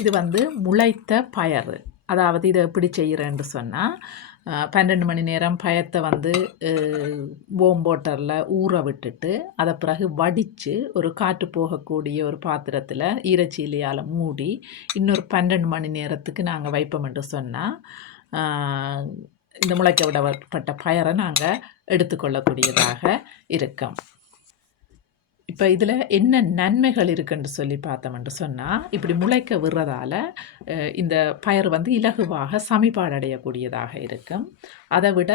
இது வந்து முளைத்த பயறு. அதாவது இதை எப்படி செய்கிறேன்னு சொன்னால் 12 மணி நேரம் பயத்தை வந்து வார்ம் வாட்டரில் ஊற விட்டுட்டு அதை பிறகு வடித்து ஒரு காற்று போகக்கூடிய ஒரு பாத்திரத்தில் ஈரச்சீலையால் மூடி இன்னொரு 12 மணி நேரத்துக்கு நாங்கள் வைப்போம்னு சொன்னால் இந்த முளைக்க விடப்பட்ட பயரை நாங்கள் எடுத்துக்கொள்ளக்கூடியதாக இருக்கும். இப்போ இதில் என்ன நன்மைகள் இருக்குன்னு சொல்லி பார்த்தோம்னு சொன்னால், இப்படி முளைக்க விடுறதால இந்த பயறு வந்து இலகுவாக சமிபாடடையக்கூடியதாக இருக்கும். அதை விட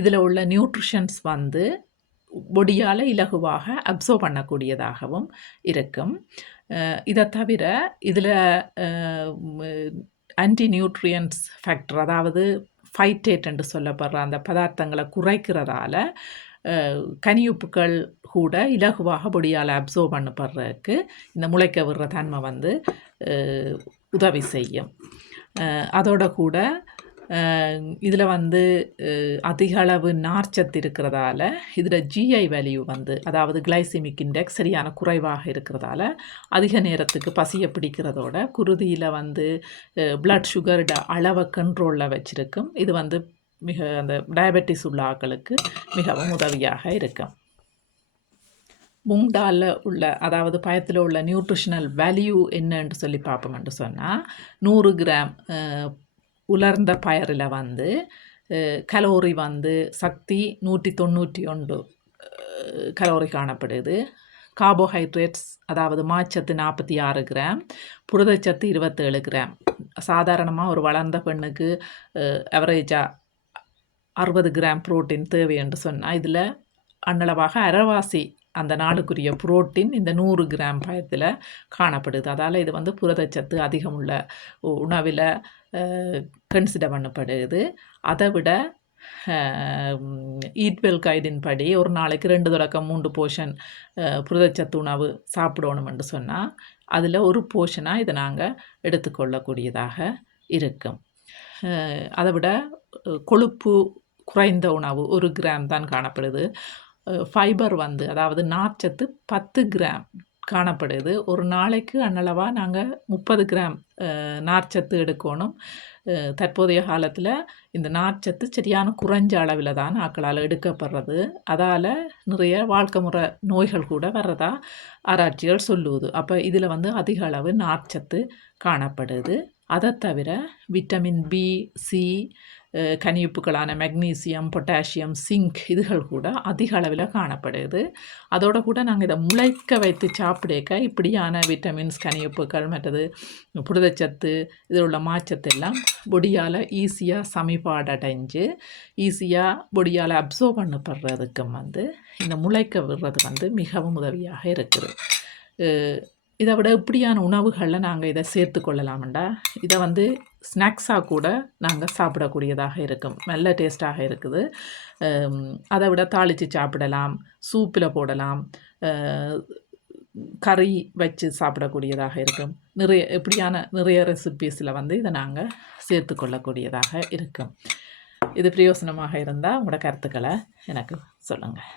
இதில் உள்ள நியூட்ரிஷன்ஸ் வந்து பொடியால் இலகுவாக அப்சர்வ் பண்ணக்கூடியதாகவும் இருக்கும். இதை தவிர இதில் ஆன்டி நியூட்ரியன்ஸ் ஃபேக்டர், அதாவது ஃபைட்டேட் என்று சொல்லப்படுற அந்த பதார்த்தங்களை குறைக்கிறதால கனியுப்புக்கள் கூட இலகுவாக பொடியால் அப்சர்வ் பண்ணப்படுறதுக்கு இந்த முளைக்க விடுற தன்மை வந்து உதவி செய்யும். அதோட கூட இதில் வந்து அதிக அளவு நார்ச்சத்து இருக்கிறதால இதில் ஜிஐ வேல்யூ வந்து, அதாவது கிளைசிமிக் இண்டெக்ஸ் சரியான குறைவாக இருக்கிறதால அதிக நேரத்துக்கு பசியை பிடிக்கிறதோட குருதியில் வந்து பிளட் சுகரோட அளவை கண்ட்ரோலில் வச்சுருக்கும். இது வந்து மிக அந்த டயபெட்டிஸ் உள்ள ஆக்களுக்கு மிகவும் உதவியாக இருக்கும். முங்டாலில் உள்ள, அதாவது பயத்தில் உள்ள நியூட்ரிஷனல் வேல்யூ என்னன்னு சொல்லி பார்ப்போம்னு சொன்னால் 100 கிராம் உலர்ந்த பயரில் வந்து கலோரி வந்து சக்தி 191 கலோரி காணப்படுது. கார்போஹைட்ரேட்ஸ், அதாவது மாச்சத்து 46 கிராம், புரதச்சத்து 27 கிராம். சாதாரணமாக ஒரு வளர்ந்த பெண்ணுக்கு அவரேஜாக 60 கிராம் புரோட்டீன் தேவை என்று சொன்னால் இதில் அன்னளவாக அரைவாசி அந்த நாளுக்குரிய புரோட்டீன் இந்த 100 கிராம் பயத்தில் காணப்படுது. அதால் இது வந்து புரதச்சத்து அதிகமுள்ள உணவில் கன்சிடர் பண்ணப்படுது. அதை விட ஈட்வெல் கைடின் படி ஒரு நாளைக்கு 2 தொடக்கம் 3 போர்ஷன் புரதச்சத்து உணவு சாப்பிடணும்னு சொன்னால் அதில் ஒரு போர்ஷனாக இதை நாங்கள் எடுத்துக்கொள்ளக்கூடியதாக இருக்கும். அதை விட கொழுப்பு குறைந்த உணவு 1 கிராம் தான் காணப்படுது. ஃபைபர் வந்து, அதாவது நார்ச்சத்து 10 கிராம் காணப்படுது. ஒரு நாளைக்கு அன்னளவாக நாங்கள் 30 கிராம் நார்ச்சத்து எடுக்கணும். தற்போதைய காலத்தில் இந்த நார்ச்சத்து சரியான குறைஞ்ச அளவில் தான் ஆக்களால் எடுக்கப்படுறது. அதால் நிறைய வாழ்க்கை முறை நோய்கள் கூட வர்றதா ஆராய்ச்சிகள் சொல்லுவது. அப்போ இதில் வந்து அதிக அளவு நார்ச்சத்து காணப்படுது. அதை தவிர விட்டமின் பி, சி, கனியுப்புக்களான மெக்னீசியம், பொட்டாசியம், சிங்க் இதுகள் கூட அதிக அளவில் காணப்படுது. அதோட கூட நாங்கள் இதை முளைக்க வைத்து சாப்பிடக்க இப்படியான விட்டமின்ஸ், கனியுப்புக்கள், மற்றது புரதச்சத்து, இதில் உள்ள மாச்சத்து எல்லாம் பொடியால் ஈஸியாக சமிபாடடைஞ்சு ஈஸியாக பொடியால் அப்சர்வ் பண்ணப்படுறதுக்கும் வந்து இந்த முளைக்க விடுறது வந்து மிகவும் உதவியாக இருக்குது. இதை விட இப்படியான உணவுகளில் நாங்கள் இதை சேர்த்து கொள்ளலாம்டா. இதை வந்து ஸ்நாக்ஸாக கூட நாங்கள் சாப்பிடக்கூடியதாக இருக்கும். நல்ல டேஸ்ட்டாக இருக்குது. அதை விட தாளித்து சாப்பிடலாம், சூப்பில் போடலாம், கறி வச்சு சாப்பிடக்கூடியதாக இருக்கும். நிறைய ரெசிபீஸில் வந்து இதை நாங்கள் சேர்த்து கொள்ளக்கூடியதாக இருக்கும். இது பிரயோசனமாக இருந்தால் உங்களோட கருத்துக்களை எனக்கு சொல்லுங்கள்.